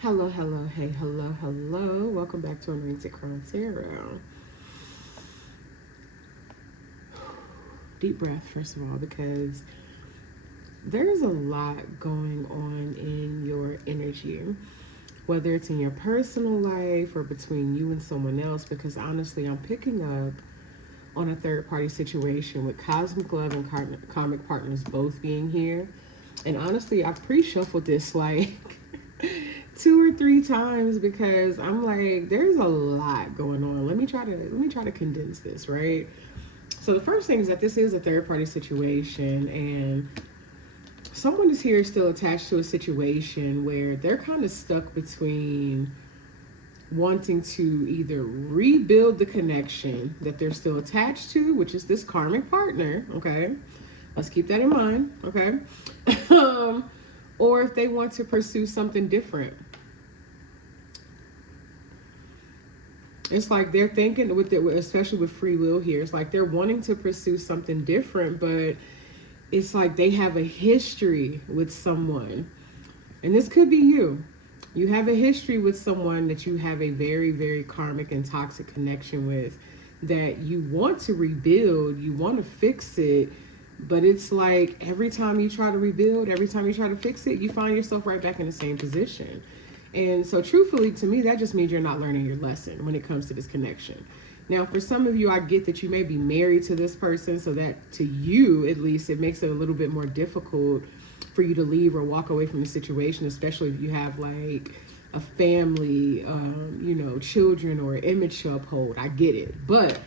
Hello, hello, hey, hello, hello. Welcome back to Anointed Tarot. Deep breath, first of all, because there's a lot going on in your energy, whether it's in your personal life or between you and someone else, because honestly, I'm picking up on a third party situation with Cosmic Love and Karmic Partners both being here. And honestly, I've pre-shuffled this like two or three times because I'm like, there's a lot going on. Let me try to condense this, right? So the first thing is that this is a third party situation, and someone is here still attached to a situation where they're kind of stuck between wanting to either rebuild the connection that they're still attached to, which is this karmic partner, okay? Let's keep that in mind, okay? Or if they want to pursue something different. It's like they're thinking, especially with free will here, it's like they're wanting to pursue something different, but it's like they have a history with someone. And this could be you. You have a history with someone that you have a very, very karmic and toxic connection with that you want to rebuild, you want to fix it, but it's like every time you try to rebuild, every time you try to fix it, you find yourself right back in the same position. And so truthfully, to me, that just means you're not learning your lesson when it comes to this connection. Now, for some of you, I get that you may be married to this person, so that to you, at least, it makes it a little bit more difficult for you to leave or walk away from the situation, especially if you have like a family, children or image to uphold. I get it. But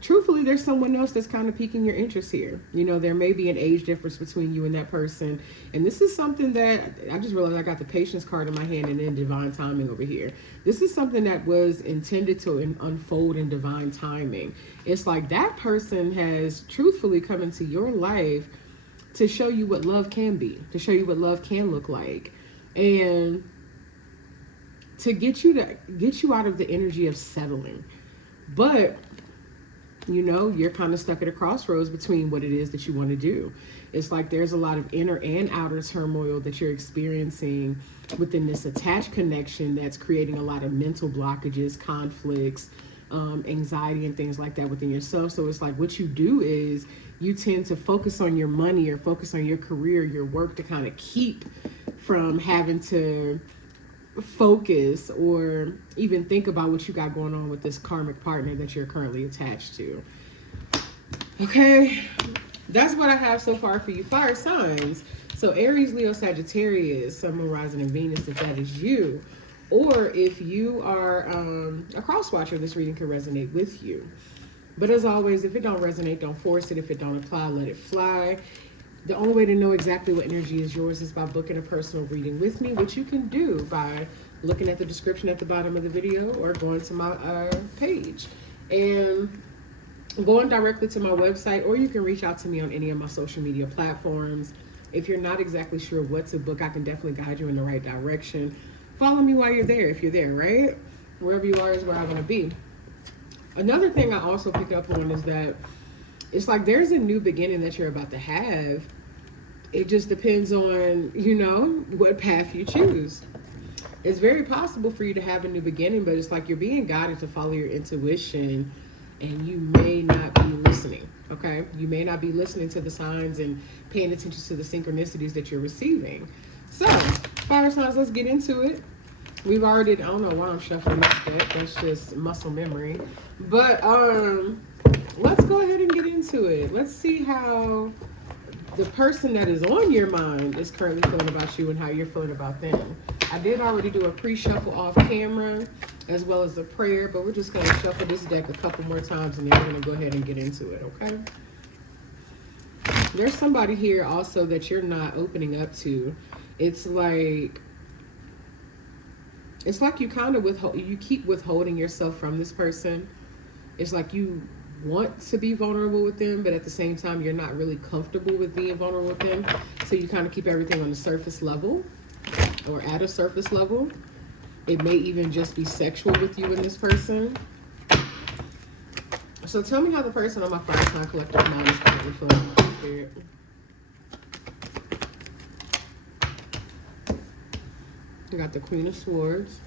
truthfully, there's someone else that's kind of piquing your interest here. There may be an age difference between you and that person. And this is something that I just realized I got the patience card in my hand and then divine timing over here. This is something that was intended to unfold in divine timing. It's like that person has truthfully come into your life to show you what love can be, to show you what love can look like, and to get you out of the energy of settling. But you're kind of stuck at a crossroads between what it is that you want to do. It's like there's a lot of inner and outer turmoil that you're experiencing within this attached connection that's creating a lot of mental blockages, conflicts, anxiety, and things like that within yourself. So it's like what you do is you tend to focus on your money or focus on your career, your work, to kind of keep from having to focus or even think about what you got going on with this karmic partner that you're currently attached to. Okay, that's what I have so far for you fire signs. So Aries, Leo, Sagittarius, Sun, Moon, Rising, and Venus, if that is you, or if you are a cross watcher, this reading can resonate with you. But as always, if it don't resonate, don't force it. If it don't apply, let it fly. The only way to know exactly what energy is yours is by booking a personal reading with me, which you can do by looking at the description at the bottom of the video or going to my page and going directly to my website, or you can reach out to me on any of my social media platforms. If you're not exactly sure what to book, I can definitely guide you in the right direction. Follow me while you're there, if you're there, right? Wherever you are is where I want to be. Another thing I also picked up on is that it's like there's a new beginning that you're about to have. It just depends on, what path you choose. It's very possible for you to have a new beginning, but it's like you're being guided to follow your intuition, and you may not be listening, okay? You may not be listening to the signs and paying attention to the synchronicities that you're receiving. So, fire signs, let's get into it. We've already, I don't know why I'm shuffling this deck. That's just muscle memory. But let's go ahead and get into it. Let's see how the person that is on your mind is currently feeling about you and how you're feeling about them. I did already do a pre-shuffle off camera as well as a prayer, but we're just going to shuffle this deck a couple more times and then we're going to go ahead and get into it, okay? There's somebody here also that you're not opening up to. It's like you kind of you keep withholding yourself from this person. It's like you want to be vulnerable with them, but at the same time, you're not really comfortable with being vulnerable with them. So you kind of keep everything on the surface level or at a surface level. It may even just be sexual with you and this person. So tell me how the person on my fire sign collective mind is currently feeling about spirit. We got the Queen of Swords,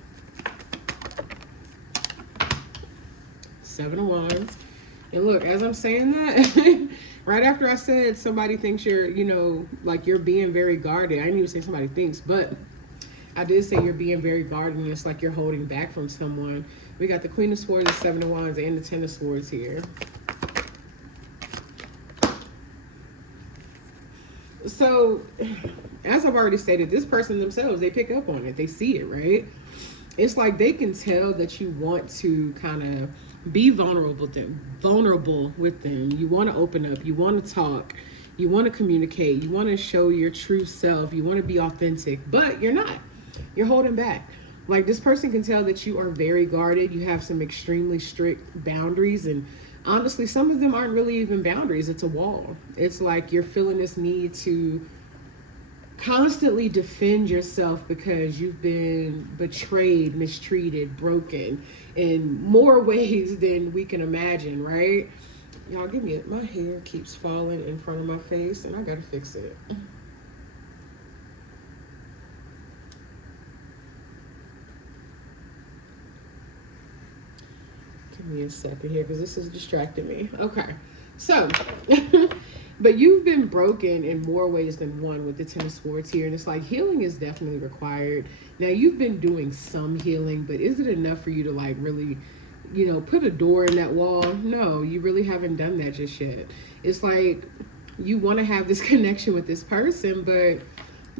Seven of Wands. And look, as I'm saying that, right after I said somebody thinks you're, like you're being very guarded. I didn't even say somebody thinks, but I did say you're being very guarded and it's like you're holding back from someone. We got the Queen of Swords, the Seven of Wands, and the Ten of Swords here. So, as I've already stated, this person themselves, they pick up on it. They see it, right? It's like they can tell that you want to kind of be vulnerable with them. You want to open up. You want to talk. You want to communicate. You want to show your true self. You want to be authentic, but you're not. You're holding back. Like, this person can tell that you are very guarded. You have some extremely strict boundaries, and honestly, some of them aren't really even boundaries. It's a wall. It's like you're feeling this need to constantly defend yourself because you've been betrayed, mistreated, broken in more ways than we can imagine, right? Y'all, give me it. My hair keeps falling in front of my face, and I gotta fix it. Give me a second here because this is distracting me. Okay, so but you've been broken in more ways than one with the Ten of Swords here, and it's like healing is definitely required. Now, you've been doing some healing, but is it enough for you to like really, put a door in that wall? No, you really haven't done that just yet. It's like you want to have this connection with this person, but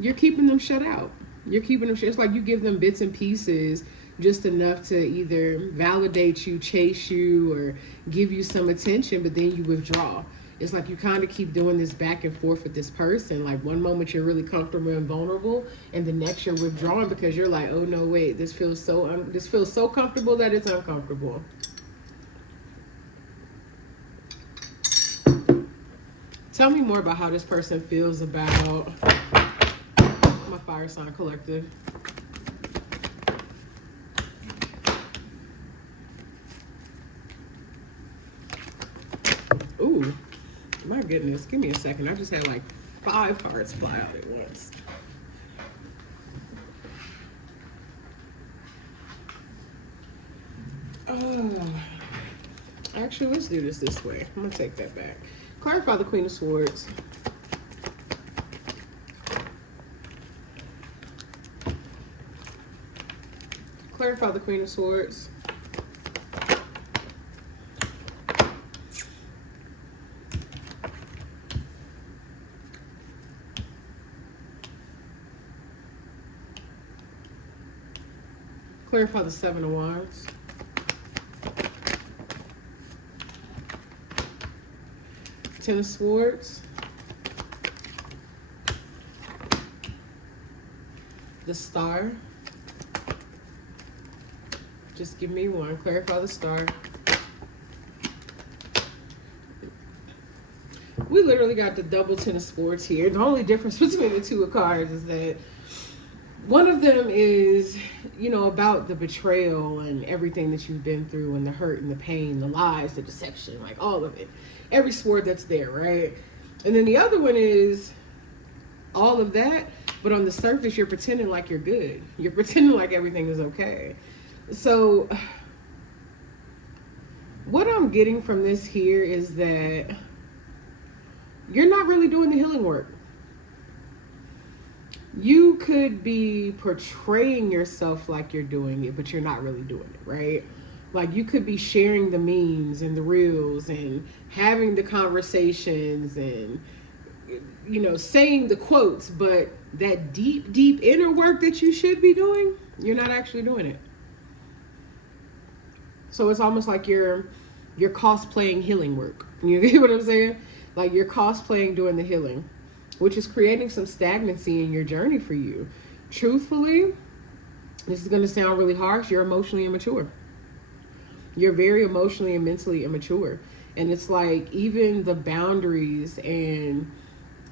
you're keeping them shut out. You're keeping them shut. It's like you give them bits and pieces, just enough to either validate you, chase you, or give you some attention, but then you withdraw. It's like you kind of keep doing this back and forth with this person. Like, one moment you're really comfortable and vulnerable, and the next you're withdrawing because you're like, oh no, wait, this feels so comfortable that it's uncomfortable. Tell me more about how this person feels about my fire sign collective. Ooh, my goodness. Give me a second. I just had like 5 cards fly out at once. Actually, let's do this way. I'm going to take that back. Clarify the Queen of Swords. Clarify the Queen of Swords. Clarify the Seven of Wands. Ten of Swords. The Star. Just give me one. Clarify the Star. We literally got the double Ten of Swords here. The only difference between the two cards is that one of them is, about the betrayal and everything that you've been through, and the hurt and the pain, the lies, the deception, like all of it. Every sword that's there, right? And then the other one is all of that, but on the surface, you're pretending like you're good. You're pretending like everything is okay. So what I'm getting from this here is that you're not really doing the healing work. You could be portraying yourself like you're doing it, but you're not really doing it, right? Like, you could be sharing the memes and the reels and having the conversations and, saying the quotes, but that deep, deep inner work that you should be doing, you're not actually doing it. So it's almost like you're cosplaying healing work. You get what I'm saying? Like, you're cosplaying doing the healing, which is creating some stagnancy in your journey for you. Truthfully, this is going to sound really harsh. You're emotionally immature. You're very emotionally and mentally immature. And it's like, even the boundaries and,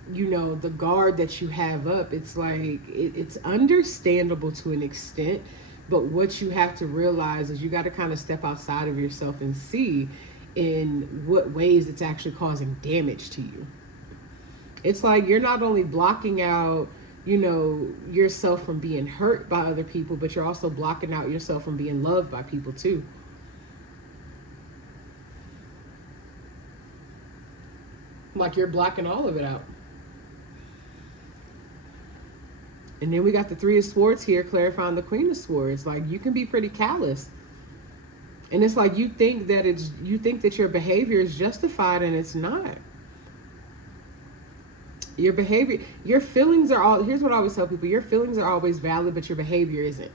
the guard that you have up, it's like, it's understandable to an extent. But what you have to realize is you got to kind of step outside of yourself and see in what ways it's actually causing damage to you. It's like you're not only blocking out yourself from being hurt by other people, but you're also blocking out yourself from being loved by people too. Like you're blocking all of it out. And then we got the Three of Swords here, clarifying the Queen of Swords. Like you can be pretty callous. And it's like you think that your behavior is justified, and it's not. Your behavior, your feelings are all, here's what I always tell people, your feelings are always valid, but your behavior isn't.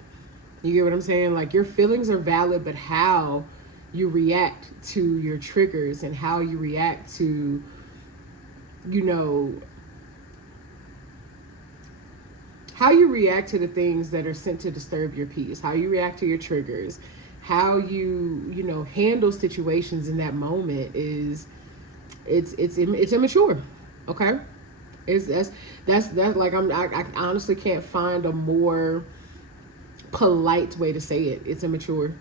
You get what I'm saying? Like your feelings are valid, but how you react to your triggers and how you react to, how you react to the things that are sent to disturb your peace, how you react to your triggers, how you handle situations in that moment it's immature. Okay? That's like I honestly can't find a more polite way to say it. It's immature.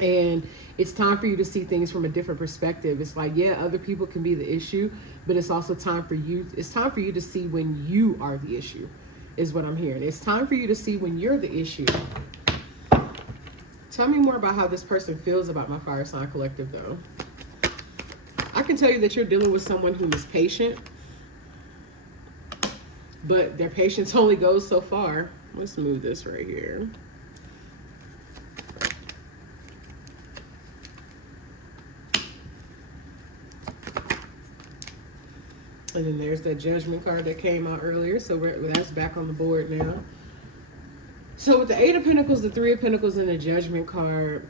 And it's time for you to see things from a different perspective. It's like, yeah, other people can be the issue, but it's also time for you. It's time for you to see when you are the issue, is what I'm hearing. It's time for you to see when you're the issue. Tell me more about how this person feels about my fire sign collective, though. I can tell you that you're dealing with someone who is patient, but their patience only goes so far. Let's move this right here. And then there's that Judgment card that came out earlier. So that's back on the board now. So with the Eight of Pentacles, the Three of Pentacles, and the Judgment card,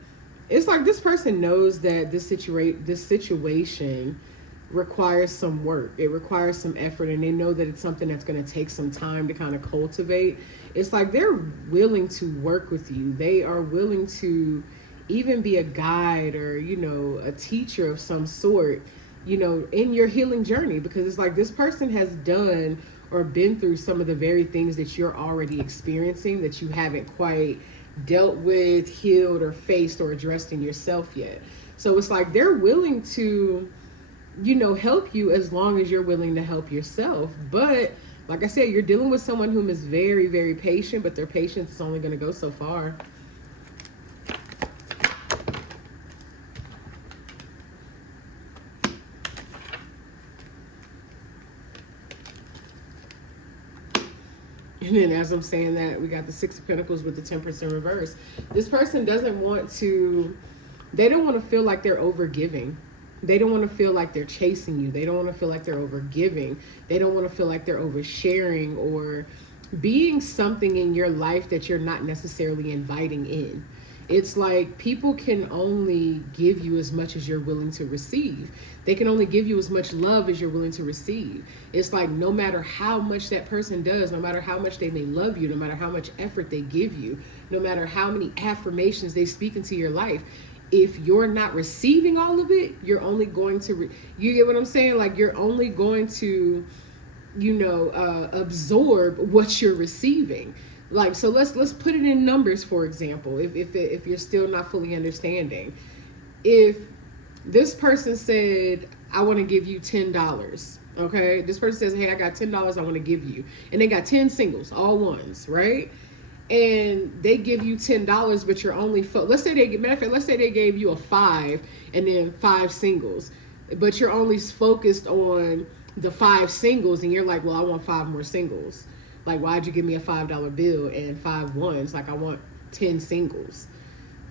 it's like this person knows that this situation requires some work. It requires some effort, and they know that it's something that's going to take some time to kind of cultivate. It's like they're willing to work with you. They are willing to even be a guide or, a teacher of some sort, in your healing journey, because it's like this person has done or been through some of the very things that you're already experiencing that you haven't quite dealt with, healed, or faced or addressed in yourself yet. So it's like they're willing to, help you as long as you're willing to help yourself. But like I said, you're dealing with someone whom is very, very patient, but their patience is only going to go so far. And then as I'm saying that, we got the Six of Pentacles with the Temperance in reverse. This person doesn't want to, they don't want to feel like they're overgiving. They don't want to feel like they're chasing you. They don't want to feel like they're overgiving. They don't want to feel like they're oversharing or being something in your life that you're not necessarily inviting in. It's like people can only give you as much as you're willing to receive. They can only give you as much love as you're willing to receive. It's like no matter how much that person does, no matter how much they may love you, no matter how much effort they give you, no matter how many affirmations they speak into your life, if you're not receiving all of it, you're only going to, you get what I'm saying? Like you're only going to, absorb what you're receiving. Like, so let's put it in numbers, for example, if you're still not fully understanding. If this person said, I want to give you $10, okay? This person says, hey, I got $10 I want to give you. And they got 10 singles, all ones, right? And they give you $10, but you're only, let's say they gave you a 5 and then 5 singles, but you're only focused on the 5 singles and you're like, well, I want 5 more singles. Like, why'd you give me a $5 bill and 5 ones? Like, I want 10 singles.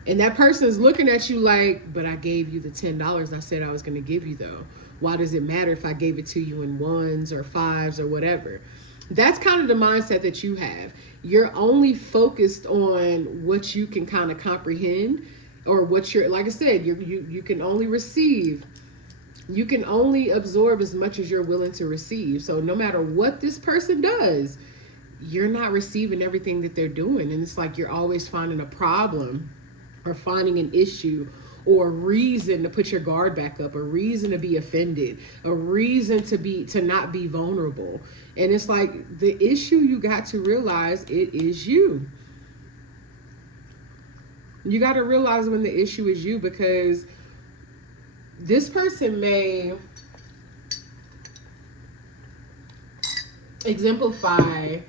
And that person's looking at you like, but I gave you the $10 I said I was going to give you, though. Why does it matter if I gave it to you in 1s or 5s or whatever? That's kind of the mindset that you have. You're only focused on what you can kind of comprehend, or what you're, like I said, you can only receive. You can only absorb as much as you're willing to receive. So no matter what this person does, you're not receiving everything that they're doing. And it's like you're always finding a problem or finding an issue or a reason to put your guard back up, a reason to be offended, a reason to not be vulnerable. And it's like the issue, you got to realize it is you. You got to realize when the issue is you, because this person may exemplify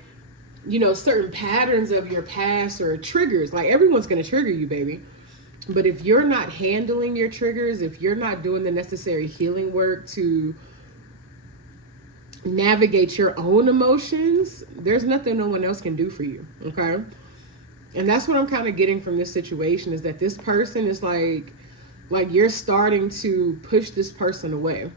you know, certain patterns of your past or triggers. Like everyone's going to trigger you, baby. But if you're not handling your triggers, if you're not doing the necessary healing work to navigate your own emotions, there's nothing no one else can do for you. Okay. And that's what I'm kind of getting from this situation, is that this person is like you're starting to push this person away.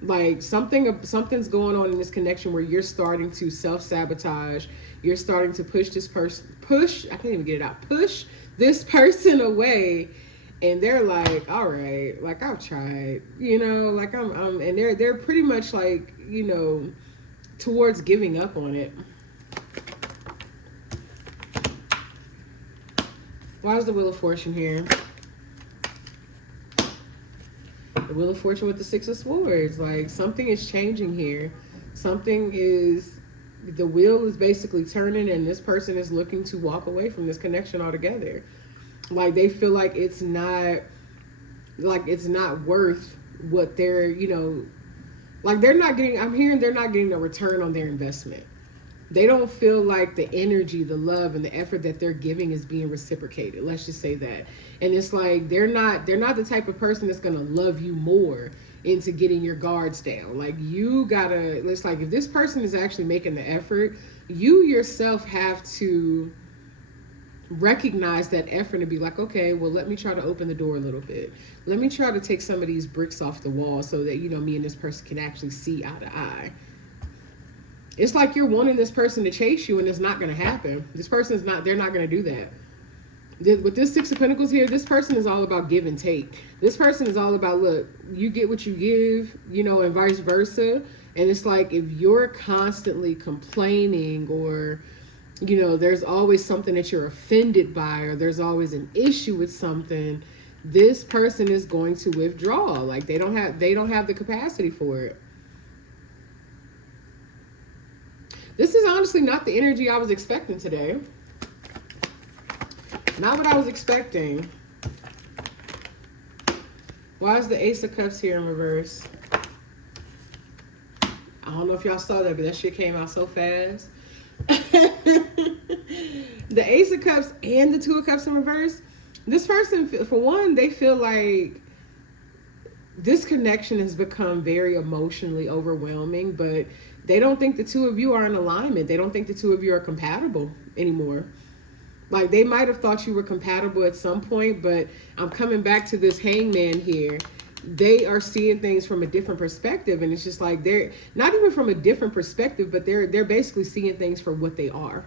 Like something's going on in this connection where you're starting to self-sabotage. You're starting to push this person, I can't even get it out, push this person away. And they're like, all right, like I've tried, you know, like I'm and they're pretty much like, you know, towards giving up on it. Why is the Wheel of Fortune here? The Wheel of Fortune with the Six of Swords. Like something is changing here. The wheel is basically turning, and this person is looking to walk away from this connection altogether. Like they feel like it's not worth what they're, you know, like I'm hearing they're not getting a return on their investment. They don't feel like the energy, the love, and the effort that they're giving is being reciprocated. Let's just say that. And it's like they're not the type of person that's gonna love you more into getting your guards down. Like you gotta, it's like if this person is actually making the effort, you yourself have to recognize that effort and be like, okay, well, let me try to open the door a little bit. Let me try to take some of these bricks off the wall so that, you know, me and this person can actually see eye to eye. It's like you're wanting this person to chase you, and it's not going to happen. They're not going to do that. With this Six of Pentacles here, this person is all about give and take. This person is all about, look, you get what you give, you know, and vice versa. And it's like if you're constantly complaining, or, you know, there's always something that you're offended by, or there's always an issue with something, this person is going to withdraw. Like they don't have the capacity for it. This is honestly not the energy I was expecting today. Not what I was expecting. Why is the Ace of Cups here in reverse? I don't know if y'all saw that, but that shit came out so fast. The Ace of Cups and the Two of Cups in reverse. This person, for one, they feel like this connection has become very emotionally overwhelming, but they don't think the two of you are in alignment. They don't think the two of you are compatible anymore. Like they might have thought you were compatible at some point, but I'm coming back to this Hangman here. They are seeing things from a different perspective, and it's just like they're not even from a different perspective, but they're basically seeing things for what they are.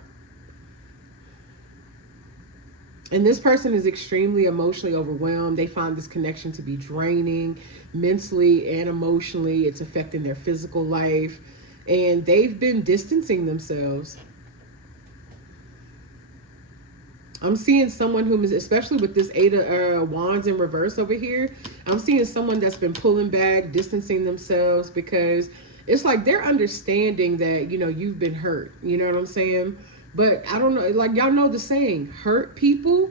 And this person is extremely emotionally overwhelmed. They find this connection to be draining mentally and emotionally. It's affecting their physical life. And they've been distancing themselves. I'm seeing someone who is, especially with this Eight of Wands in reverse over here, I'm seeing someone that's been pulling back, distancing themselves, because it's like they're understanding that, you know, you've been hurt. You know what I'm saying? But I don't know, like y'all know the saying, hurt people,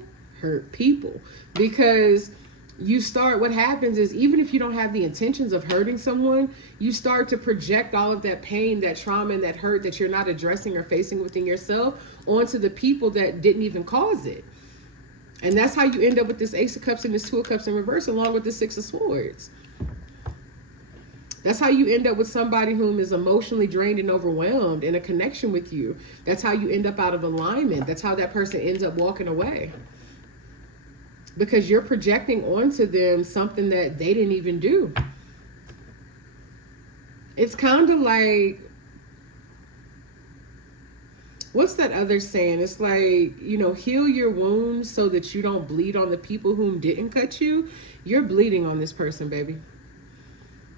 because what happens is, even if you don't have the intentions of hurting someone, you start to project all of that pain, that trauma, and that hurt that you're not addressing or facing within yourself onto the people that didn't even cause it. And that's how you end up with this Ace of Cups and this Two of Cups in reverse, along with the Six of Swords. That's how you end up with somebody whom is emotionally drained and overwhelmed in a connection with you. That's how you end up out of alignment. That's how that person ends up walking away. Because you're projecting onto them something that they didn't even do. It's kind of like, what's that other saying? It's like, you know, heal your wounds so that you don't bleed on the people whom didn't cut you. You're bleeding on this person, baby.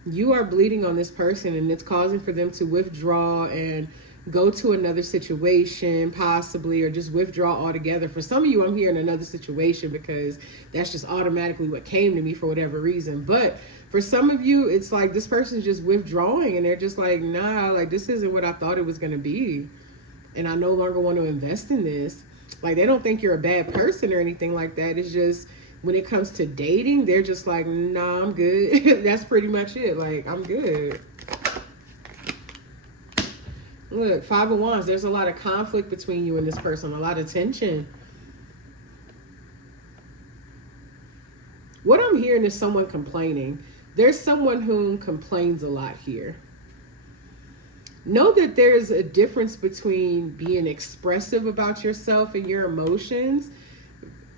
You are bleeding on this person, and it's causing for them to withdraw and go to another situation possibly, or just withdraw altogether. For some of you, I'm hearing another situation because that's just automatically what came to me for whatever reason. But for some of you, it's like this person's just withdrawing, and they're just like, nah, like this isn't what I thought it was going to be, and I no longer want to invest in this. Like they don't think you're a bad person or anything like that. It's just when it comes to dating, they're just like, nah, I'm good. That's pretty much it. Like, I'm good. Look, Five of Wands. There's a lot of conflict between you and this person, a lot of tension. What I'm hearing is someone complaining. There's someone who complains a lot here. Know that there's a difference between being expressive about yourself and your emotions,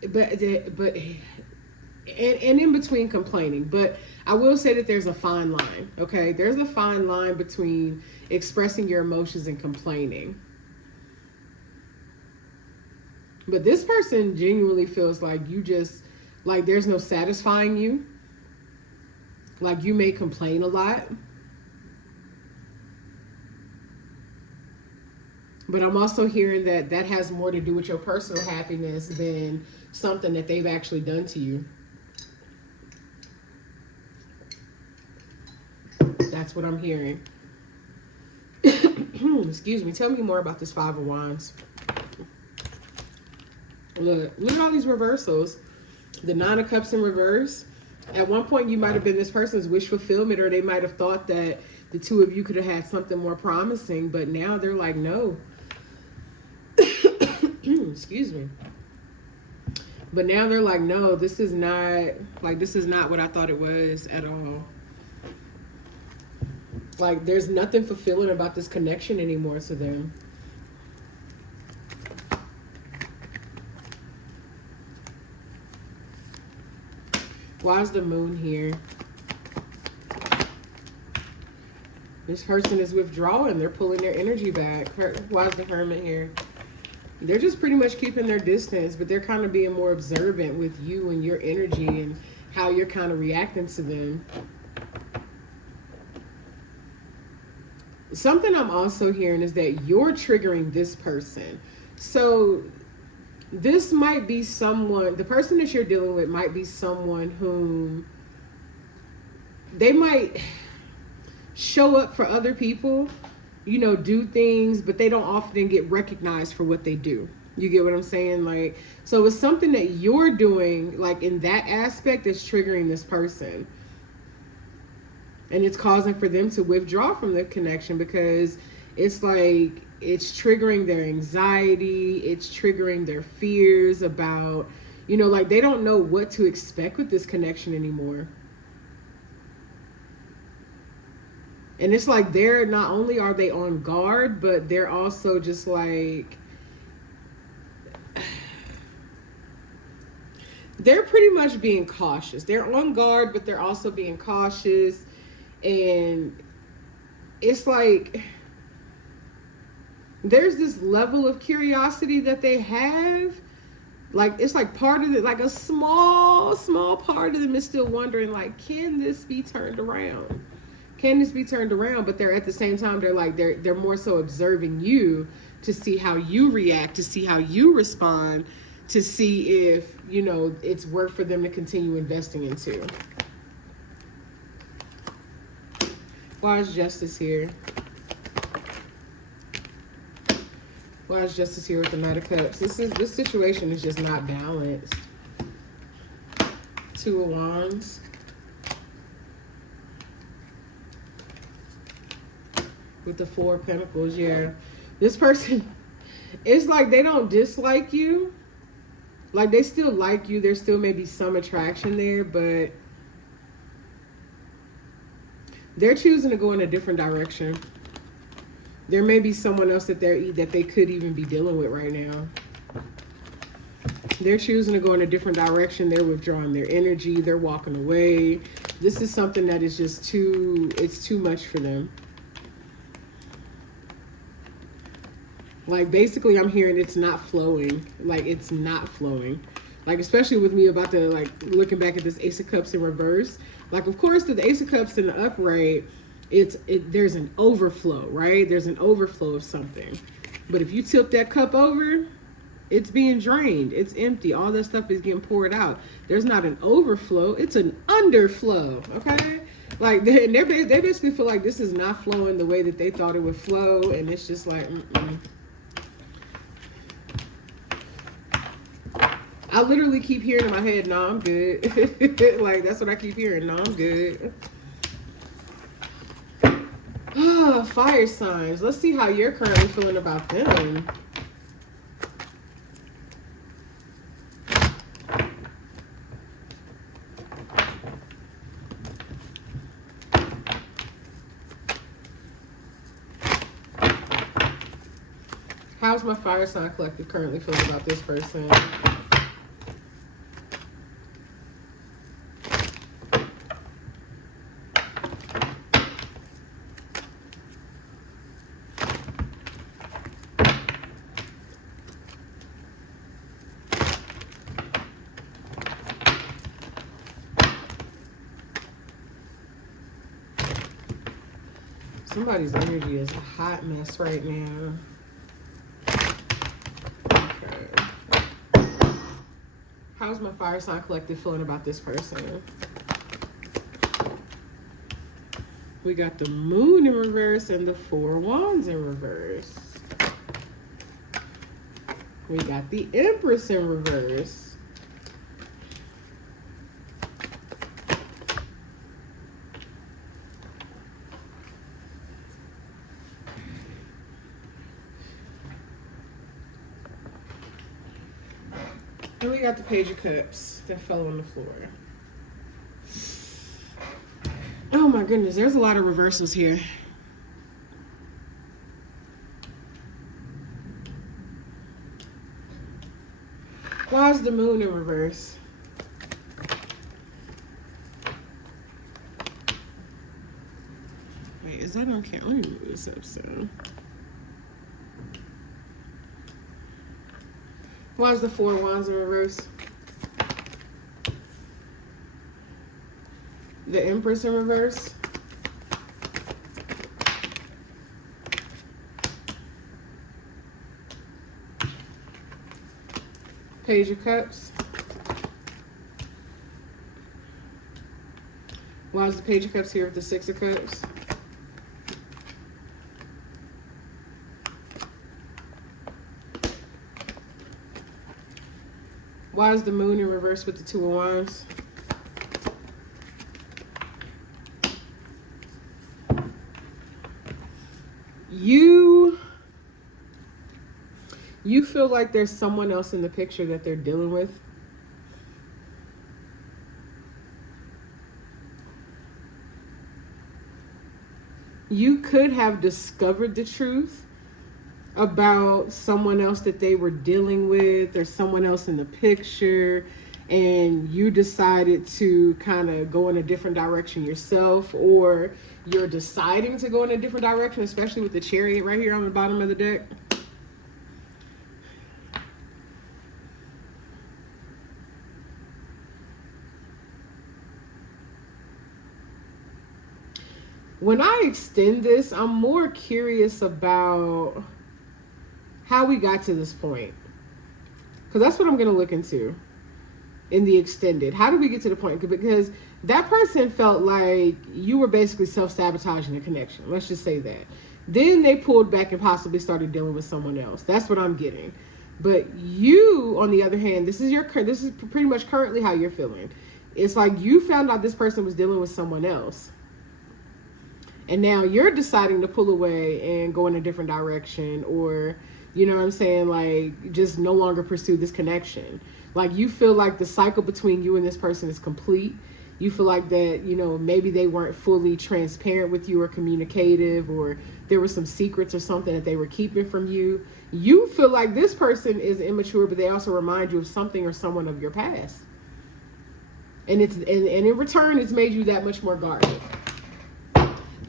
but and in between complaining. But I will say that there's a fine line, okay? There's a fine line between expressing your emotions and complaining. But this person genuinely feels like you just, like there's no satisfying you. Like you may complain a lot. But I'm also hearing that that has more to do with your personal happiness than something that they've actually done to you. That's what I'm hearing. Excuse me. Tell me more about this Five of Wands. Look at all these reversals. The Nine of Cups in reverse. At one point, you might have been this person's wish fulfillment, or they might have thought that the two of you could have had something more promising, but now they're like, no. Excuse me. But now they're like, no, this is not what I thought it was at all. Like, there's nothing fulfilling about this connection anymore to them. Why is the Moon here? This person is withdrawing. They're pulling their energy back. Why is the Hermit here? They're just pretty much keeping their distance, but they're kind of being more observant with you and your energy and how you're kind of reacting to them. Something I'm also hearing is that you're triggering this person. So this might be someone, the person that you're dealing with might be someone whom they might show up for other people, you know, do things, but they don't often get recognized for what they do. You get what I'm saying? Like, so it's something that you're doing, like in that aspect, that's triggering this person. And it's causing for them to withdraw from the connection because it's like, it's triggering their anxiety. It's triggering their fears about, you know, like they don't know what to expect with this connection anymore. And it's like they're, not only are they on guard, but they're also just like, they're pretty much being cautious. They're on guard, but they're also being cautious. And it's like, there's this level of curiosity that they have. Like, it's like part of it, like a small part of them is still wondering, like, can this be turned around? Can this be turned around? But they're at the same time, they're like, they're more so observing you to see how you react, to see how you respond, to see if, you know, it's worth for them to continue investing into. Why is Justice here? Why is Justice here with the Knight of Cups? This situation is just not balanced. Two of Wands. With the Four of Pentacles, yeah. This person, it's like they don't dislike you. Like they still like you. There still may be some attraction there, but they're choosing to go in a different direction. There may be someone else that they could even be dealing with right now. They're choosing to go in a different direction. They're withdrawing their energy. They're walking away. This is something that is just it's too much for them. Like, basically, I'm hearing it's not flowing. Like, it's not flowing. Like, especially with me about the, like, looking back at this Ace of Cups in reverse. Like, of course, the Ace of Cups in the upright, there's an overflow, right? There's an overflow of something. But if you tilt that cup over, it's being drained. It's empty. All that stuff is getting poured out. There's not an overflow. It's an underflow, okay? Like, they basically feel like this is not flowing the way that they thought it would flow. And it's just like, I literally keep hearing in my head, no, I'm good. Like, that's what I keep hearing. No, I'm good. fire signs. Let's see how you're currently feeling about them. How's my fire sign collective currently feeling about this person? Somebody's energy is a hot mess right now. Okay. How's my fire sign collective feeling about this person? We got the moon in reverse and the 4 wands in reverse. We got the empress in reverse. And we got the page of cups that fell on the floor. Oh my goodness, there's a lot of reversals here. Why is the moon in reverse? Wait, is that on camera? Let me move this up soon. Why is the 4 wands in reverse? The empress in reverse. Page of cups. Why is the page of cups here with the 6 of cups? Why is the moon in reverse with the 2 of wands? You feel like there's someone else in the picture that they're dealing with. You could have discovered the truth about someone else that they were dealing with, or someone else in the picture, and you decided to kind of go in a different direction yourself, or you're deciding to go in a different direction, especially with the Chariot right here on the bottom of the deck. When I extend this, I'm more curious about how we got to this point, because that's what I'm going to look into in the extended. How did we get to the point? Because that person felt like you were basically self-sabotaging the connection. Let's just say that. Then they pulled back and possibly started dealing with someone else. That's what I'm getting. But you, on the other hand, this is pretty much currently how you're feeling. It's like you found out this person was dealing with someone else. And now you're deciding to pull away and go in a different direction, or, you know what I'm saying, like, just no longer pursue this connection. Like, you feel like the cycle between you and this person is complete. You feel like that, you know, maybe they weren't fully transparent with you or communicative, or there were some secrets or something that they were keeping from you. You feel like this person is immature, but they also remind you of something or someone of your past. And in return, it's made you that much more guarded.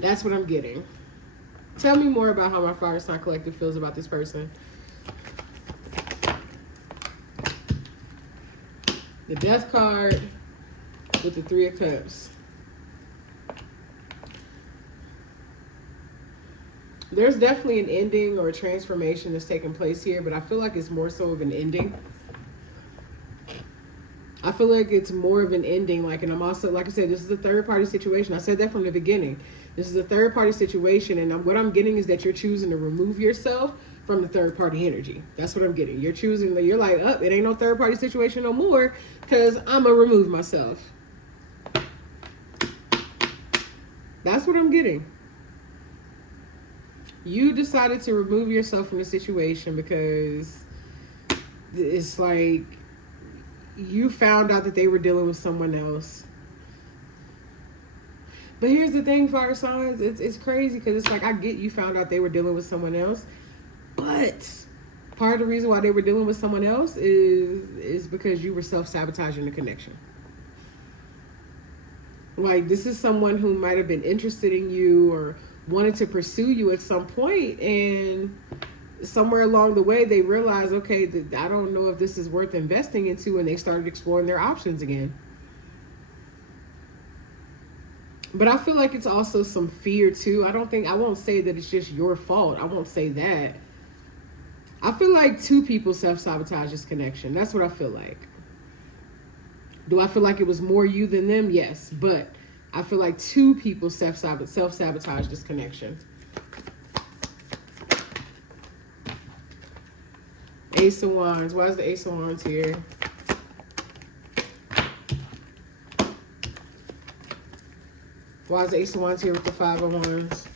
That's what I'm getting. Tell me more about how my fire sign collective feels about this person. The Death card with the 3 of Cups. There's definitely an ending or a transformation that's taking place here, but I feel like it's more so of an ending. I feel like it's more of an ending. Like, and I'm also, like I said, this is a third party situation. I said that from the beginning. This is a third party situation, and what I'm getting is that you're choosing to remove yourself from the third party energy. That's what I'm getting. You're choosing, you're like, oh, it ain't no third party situation no more, because I'm going to remove myself. That's what I'm getting. You decided to remove yourself from the situation because it's like you found out that they were dealing with someone else. But here's the thing, fire signs, it's crazy because it's like, I get you found out they were dealing with someone else, but part of the reason why they were dealing with someone else is because you were self-sabotaging the connection. Like, this is someone who might have been interested in you or wanted to pursue you at some point, and somewhere along the way they realized, okay, I don't know if this is worth investing into, and they started exploring their options again. But I feel like it's also some fear too. I won't say that it's just your fault. I won't say that. I feel like two people self-sabotage this connection. That's what I feel like. Do I feel like it was more you than them? Yes. But I feel like two people self-sabotage this connection. Ace of Wands. Why is the Ace of Wands here? Why is the Ace of Wands here with the Five of Wands?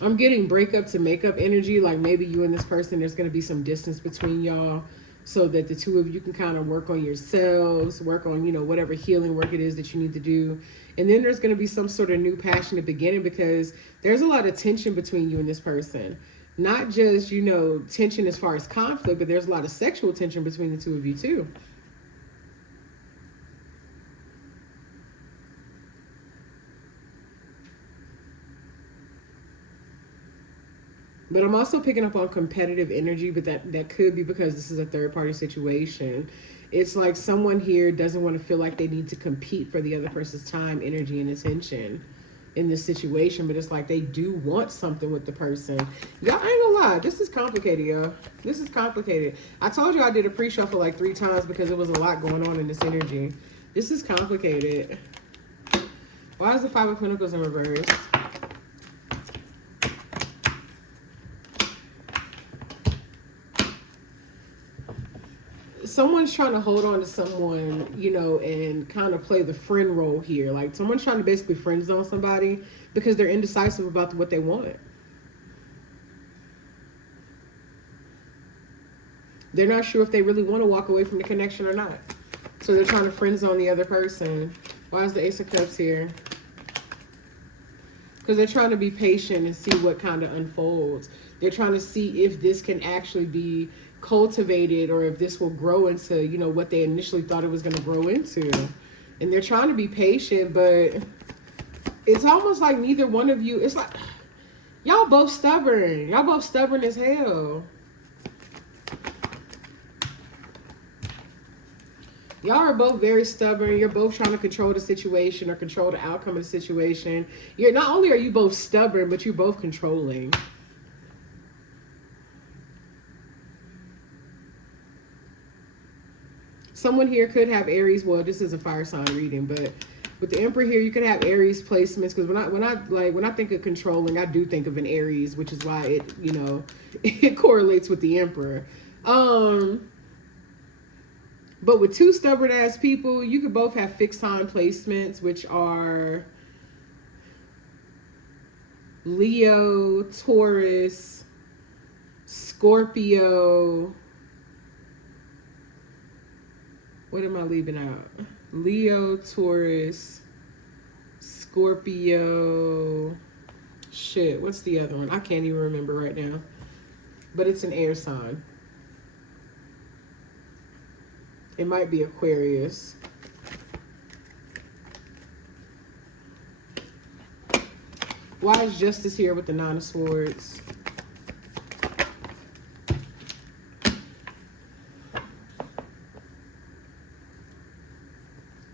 I'm getting breakup to makeup energy. Like, maybe you and this person, there's going to be some distance between y'all so that the two of you can kind of work on yourselves, work on, whatever healing work it is that you need to do. And then there's going to be some sort of new passionate beginning because there's a lot of tension between you and this person. Not just, tension as far as conflict, but there's a lot of sexual tension between the two of you too. But I'm also picking up on competitive energy, but that could be because this is a third-party situation. It's like someone here doesn't want to feel like they need to compete for the other person's time, energy, and attention in this situation, but it's like they do want something with the person. Y'all, I ain't gonna lie, this is complicated, y'all. This is complicated. I told you I did a pre-shuffle like 3 times because there was a lot going on in this energy. This is complicated. Why is the Five of Pentacles in reverse? Someone's trying to hold on to someone, and kind of play the friend role here. Like, someone's trying to basically friend zone somebody because they're indecisive about what they want. They're not sure if they really want to walk away from the connection or not. So they're trying to friend zone the other person. Why is the Ace of Cups here? Because they're trying to be patient and see what kind of unfolds. They're trying to see if this can actually be cultivated or if this will grow into, what they initially thought it was going to grow into. And they're trying to be patient, but it's almost like neither one of you, it's like, y'all both stubborn. Y'all both stubborn as hell. Y'all are both very stubborn. You're both trying to control the situation or control the outcome of the situation. Not only are you both stubborn, but you're both controlling. Someone here could have Aries. Well, this is a fire sign reading, but with the Emperor here, you could have Aries placements. Because when I think of controlling, I do think of an Aries, which is why it it correlates with the Emperor. But with two stubborn ass people, you could both have fixed time placements, which are Leo, Taurus, Scorpio. What am I leaving out? Leo, Taurus, Scorpio. Shit, what's the other one? I can't even remember right now. But it's an air sign. It might be Aquarius. Why is Justice here with the Nine of Swords?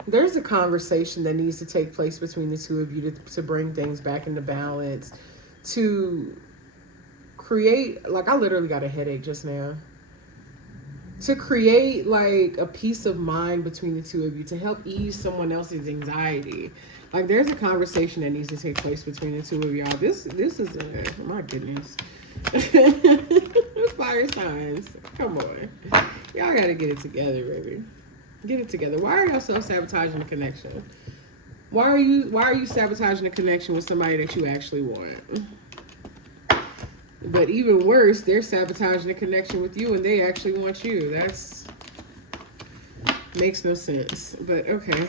There's a conversation that needs to take place between the two of you to bring things back into balance, to create, like, I literally got a headache just now. To create like a peace of mind between the two of you, to help ease someone else's anxiety. Like, there's a conversation that needs to take place between the two of y'all. This is oh my goodness. Fire signs. Come on. Y'all gotta get it together, baby. Get it together. Why are y'all self-sabotaging the connection? Why are you sabotaging the connection with somebody that you actually want? But even worse, they're sabotaging the connection with you and they actually want you. That's makes no sense. But okay.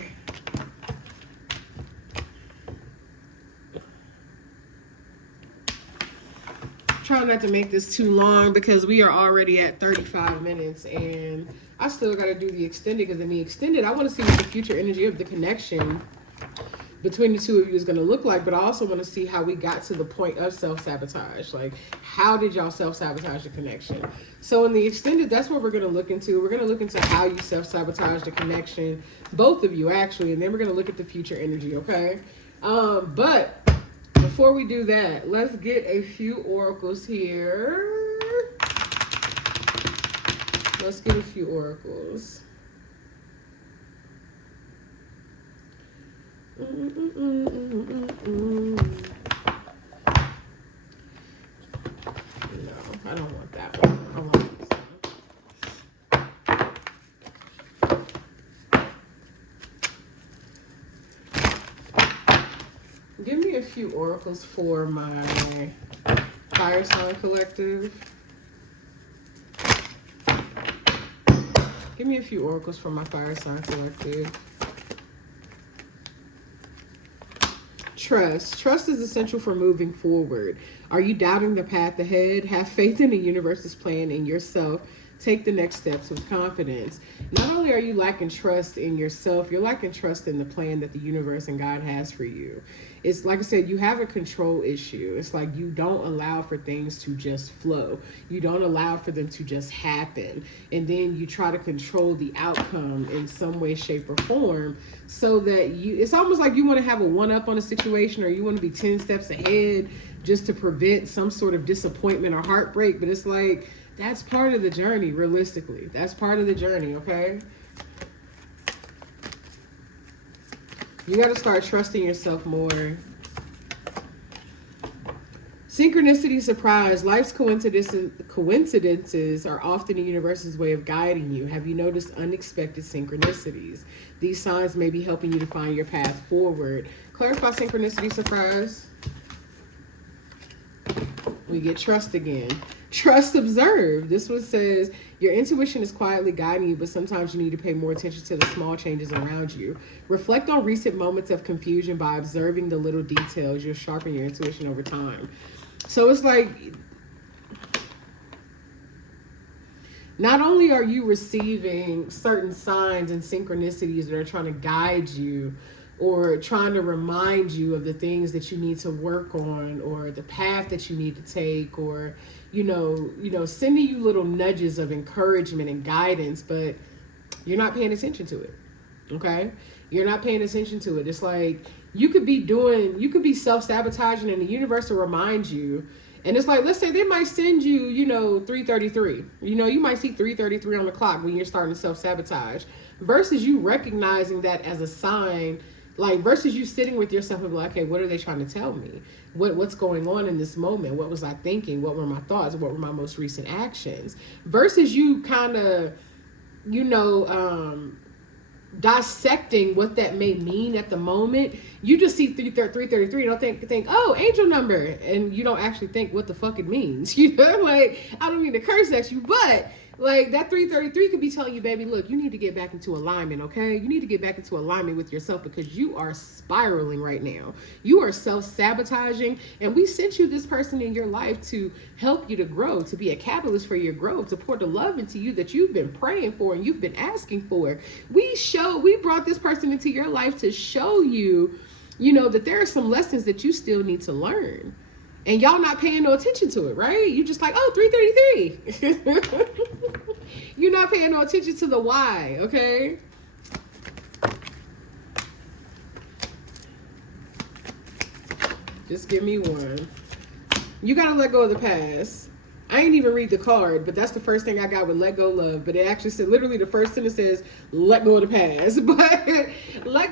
Try not to make this too long because we are already at 35 minutes and I still got to do the extended, because in the extended, I want to see what the future energy of the connection between the two of you is going to look like, but I also want to see how we got to the point of self-sabotage. Like, how did y'all self-sabotage the connection? So in the extended, that's what we're going to look into. We're going to look into how you self-sabotage the connection, both of you actually, and then we're going to look at the future energy, okay? But before we do that, let's get a few oracles here. Let's get a few oracles. No, I don't want that one. I want this one. Give me a few oracles for my Fire Sign Collective. Give me a few oracles for my Fire Sign Collective. Trust. Trust is essential for moving forward. Are you doubting the path ahead? Have faith in the universe's plan and yourself. Take the next steps with confidence. Not only are you lacking trust in yourself, you're lacking trust in the plan that the universe and God has for you. It's like I said, you have a control issue. It's like you don't allow for things to just flow. You don't allow for them to just happen. And then you try to control the outcome in some way, shape, or form so that it's almost like you want to have a one-up on a situation, or you want to be 10 steps ahead just to prevent some sort of disappointment or heartbreak. But it's like, that's part of the journey, realistically. That's part of the journey, okay? You got to start trusting yourself more. Synchronicity, surprise. Life's coincidences are often the universe's way of guiding you. Have you noticed unexpected synchronicities? These signs may be helping you to find your path forward. Clarify synchronicity, surprise. We get trust again. Trust, observe. This one says, your intuition is quietly guiding you, but sometimes you need to pay more attention to the small changes around you. Reflect on recent moments of confusion by observing the little details. You'll sharpen your intuition over time. So it's like, not only are you receiving certain signs and synchronicities that are trying to guide you, or trying to remind you of the things that you need to work on, or the path that you need to take, or, you know, sending you little nudges of encouragement and guidance, but you're not paying attention to it. Okay? You're not paying attention to it. It's like you could be self-sabotaging and the universe will remind you. And it's like, let's say they might send you, 3:33. You might see 3:33 on the clock when you're starting to self-sabotage, versus you recognizing that as a sign. Like, versus you sitting with yourself and be like, okay, what are they trying to tell me? What's going on in this moment? What was I thinking? What were my thoughts? What were my most recent actions? Versus you kind of, dissecting what that may mean at the moment. You just see 3:33, don't think, oh, angel number. And you don't actually think what the fuck it means. Like, I don't mean to curse at you, but like that 3:33 could be telling you, baby, look, you need to get back into alignment, okay? You need to get back into alignment with yourself because you are spiraling right now. You are self-sabotaging, and we sent you this person in your life to help you to grow, to be a catalyst for your growth, to pour the love into you that you've been praying for and you've been asking for. We brought this person into your life to show you, that there are some lessons that you still need to learn. And y'all not paying no attention to it, right? You just like, oh, 3:33. You're not paying no attention to the why, okay? Just give me one. You got to let go of the past. I ain't even read the card, but that's the first thing I got with let go love. But it actually said, literally the first sentence says, let go of the past. But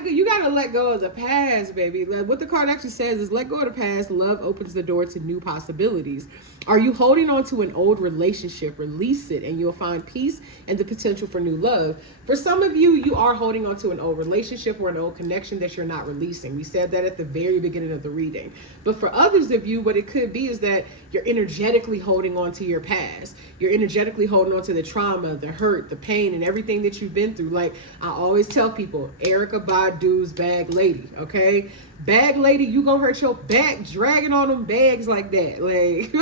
you gotta let go of the past, baby. Like, what the card actually says is let go of the past. Love opens the door to new possibilities. Are you holding on to an old relationship? Release it and you'll find peace and the potential for new love. For some of you, you are holding on to an old relationship or an old connection that you're not releasing. We said that at the very beginning of the reading. But for others of you, what it could be is that you're energetically holding on to your past. You're energetically holding on to the trauma, the hurt, the pain, and everything that you've been through. Like I always tell people, Erykah Badu's bag lady, okay? Bag lady, you gonna hurt your back dragging on them bags like that. Like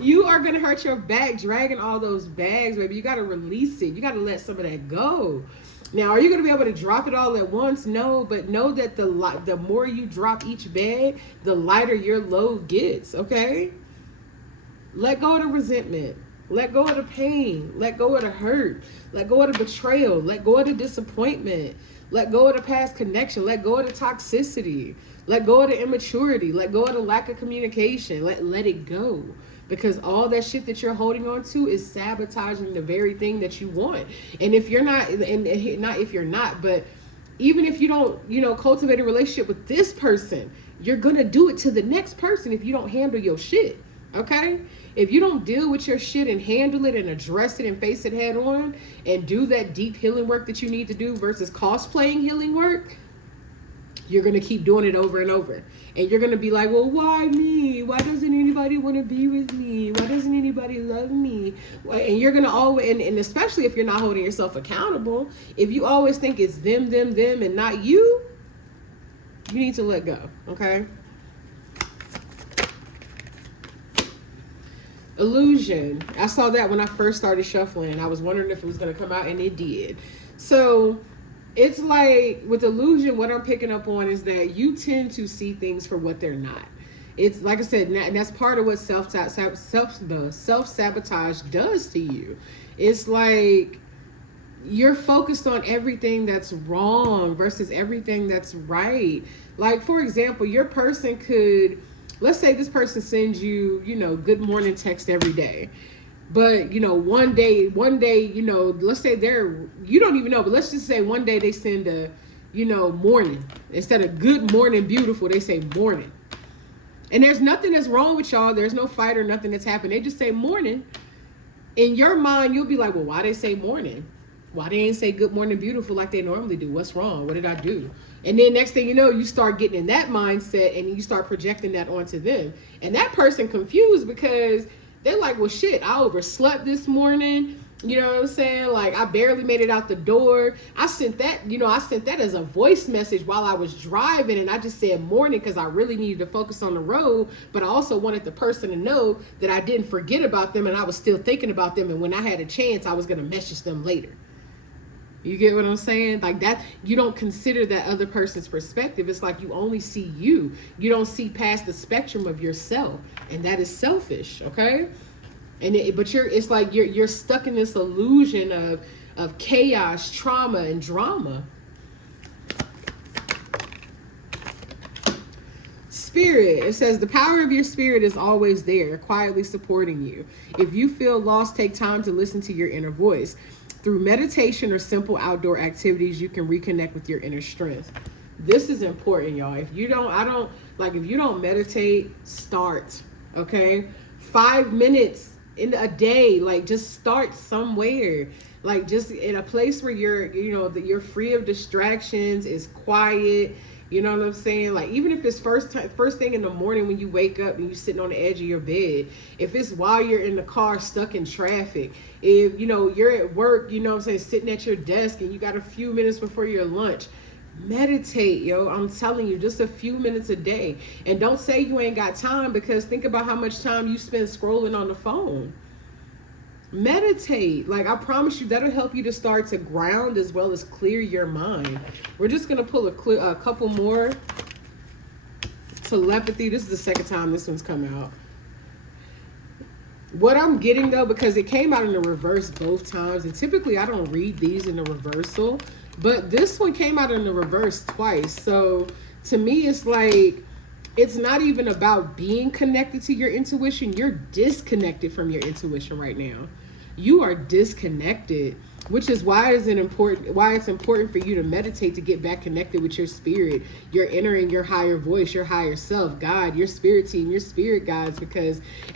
you are gonna hurt your back dragging all those bags, baby. You gotta release it. You gotta let some of that go. Now, are you going to be able to drop it all at once? No, but know that the more you drop each bag, the lighter your load gets, okay? Let go of the resentment. Let go of the pain. Let go of the hurt. Let go of the betrayal. Let go of the disappointment. Let go of the past connection. Let go of the toxicity. Let go of the immaturity. Let go of the lack of communication. Let it go. Because all that shit that you're holding on to is sabotaging the very thing that you want. And if you're not, and not if you're not, but even if you don't, cultivate a relationship with this person, you're going to do it to the next person if you don't handle your shit. Okay? If you don't deal with your shit and handle it and address it and face it head on and do that deep healing work that you need to do versus cosplaying healing work, you're going to keep doing it over and over. And you're going to be like, well, why me? Why doesn't anybody want to be with me? Why doesn't anybody love me? And you're going to always, and especially if you're not holding yourself accountable, if you always think it's them, and not you, you need to let go, okay? Illusion. I saw that when I first started shuffling. I was wondering if it was going to come out, and it did. So it's like with illusion, what I'm picking up on is that you tend to see things for what they're not. It's like I said, and that's part of what self-sabotage does to you. It's like you're focused on everything that's wrong versus everything that's right. Like, for example, your person could, let's say this person sends you, good morning text every day. But, one day, let's say you don't even know, but let's just say one day they send a, morning. Instead of good morning, beautiful, they say morning. And there's nothing that's wrong with y'all. There's no fight or nothing that's happened. They just say morning. In your mind, you'll be like, well, why they say morning? Why they ain't say good morning, beautiful like they normally do? What's wrong? What did I do? And then next thing you know, you start getting in that mindset and you start projecting that onto them. And that person confused because they're like, well, shit, I overslept this morning. You know what I'm saying? Like, I barely made it out the door. I sent that as a voice message while I was driving. And I just said morning because I really needed to focus on the road. But I also wanted the person to know that I didn't forget about them and I was still thinking about them. And when I had a chance, I was going to message them later. You get what I'm saying? Like that, you don't consider that other person's perspective. It's like you only see you. You don't see past the spectrum of yourself. And that is selfish, okay? It's like you're stuck in this illusion of chaos, trauma, and drama. Spirit, it says the power of your spirit is always there, quietly supporting you. If you feel lost, take time to listen to your inner voice. Through meditation or simple outdoor activities, you can reconnect with your inner strength. This is important, y'all. If you don't meditate, start, okay? 5 minutes in a day, like just start somewhere, like just in a place where you're free of distractions, is quiet. You know what I'm saying? Like, even if it's first thing in the morning when you wake up and you're sitting on the edge of your bed, if it's while you're in the car stuck in traffic, if you're at work, sitting at your desk and you got a few minutes before your lunch, meditate, yo. I'm telling you, just a few minutes a day. And don't say you ain't got time, because think about how much time you spend scrolling on the phone. Meditate. Like, I promise you, that'll help you to start to ground as well as clear your mind. We're just going to pull a couple more. Telepathy. This is the second time this one's come out. What I'm getting, though, because it came out in the reverse both times, and typically I don't read these in the reversal, but this one came out in the reverse twice. So to me, it's like It's not even about being connected to your intuition. You're disconnected from your intuition right now. You are disconnected, which is why it's important for you to meditate, to get back connected with your spirit, your inner and your higher voice, your higher self, God, your spirit team, your spirit guides,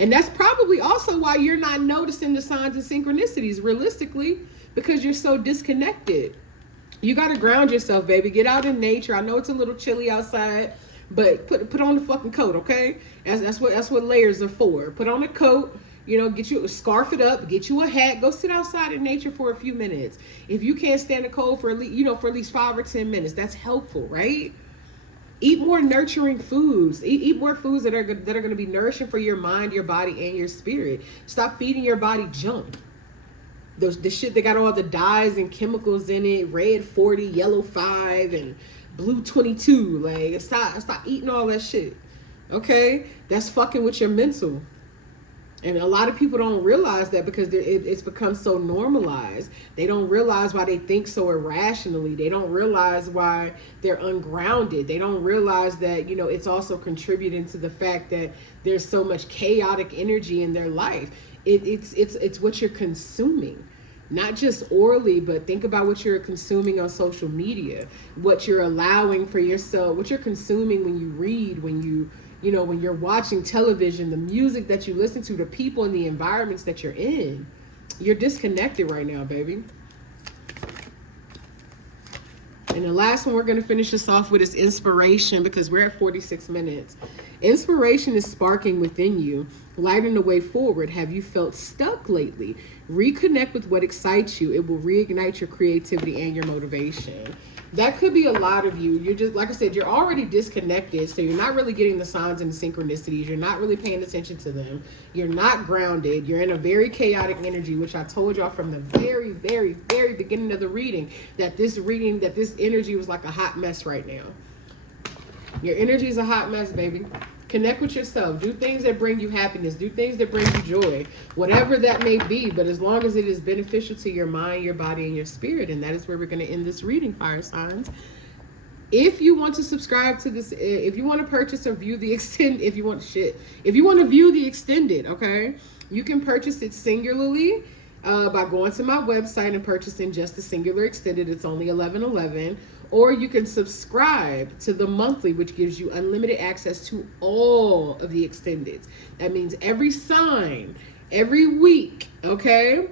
and that's probably also why you're not noticing the signs and synchronicities realistically, because you're so disconnected. You got to ground yourself, baby. Get out in nature. I know it's a little chilly outside, but put on the fucking coat, okay? That's what layers are for. Put on a coat. Get you scarf it up, get you a hat, go sit outside in nature for a few minutes. If you can't stand the cold for at least 5 or 10 minutes, that's helpful, right? Eat more nurturing foods. Eat more foods that are going to be nourishing for your mind, your body, and your spirit. Stop feeding your body junk. The shit that got all the dyes and chemicals in it, red 40, yellow 5, and blue 22. Like, stop eating all that shit. Okay? That's fucking with your mental. And a lot of people don't realize that because it's become so normalized. They don't realize why they think so irrationally. They don't realize why they're ungrounded. They don't realize that, it's also contributing to the fact that there's so much chaotic energy in their life. It's what you're consuming. Not just orally, but think about what you're consuming on social media, what you're allowing for yourself, what you're consuming when you read, when you're watching television, the music that you listen to, the people and the environments that you're in. You're disconnected right now, baby. And the last one we're going to finish this off with is inspiration, because we're at 46 minutes. Inspiration is sparking within you, lighting the way forward. Have you felt stuck lately? Reconnect with what excites you. It will reignite your creativity and your motivation. That could be a lot of you. You're just, like I said, you're already disconnected, so you're not really getting the signs and the synchronicities. You're not really paying attention to them. You're not grounded. You're in a very chaotic energy, which I told y'all from the very, very, very beginning of the reading, that this energy was like a hot mess right now. Your energy is a hot mess, baby. Connect with yourself. Do things that bring you happiness. Do things that bring you joy. Whatever that may be, but as long as it is beneficial to your mind, your body, and your spirit. And that is where we're going to end this reading, fire signs. If you want to subscribe to this, if you want to purchase or view the extended, if you want to view the extended, okay, you can purchase it singularly by going to my website and purchasing just the singular extended. It's only $11.11. Or you can subscribe to the monthly, which gives you unlimited access to all of the extendeds. That means every sign, every week, okay?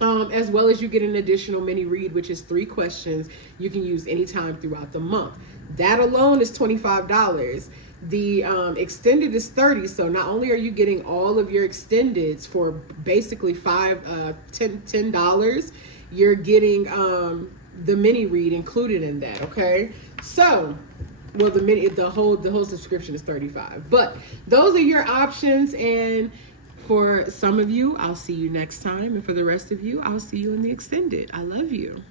As well as you get an additional mini read, which is 3 questions you can use anytime throughout the month. That alone is $25. The extended is $30. So not only are you getting all of your extendeds for basically $10, you're getting the mini read included in that. Okay, so the whole subscription is $35, but those are your options. And for some of you, I'll see you next time, and for the rest of you, I'll see you in the extended. I love you.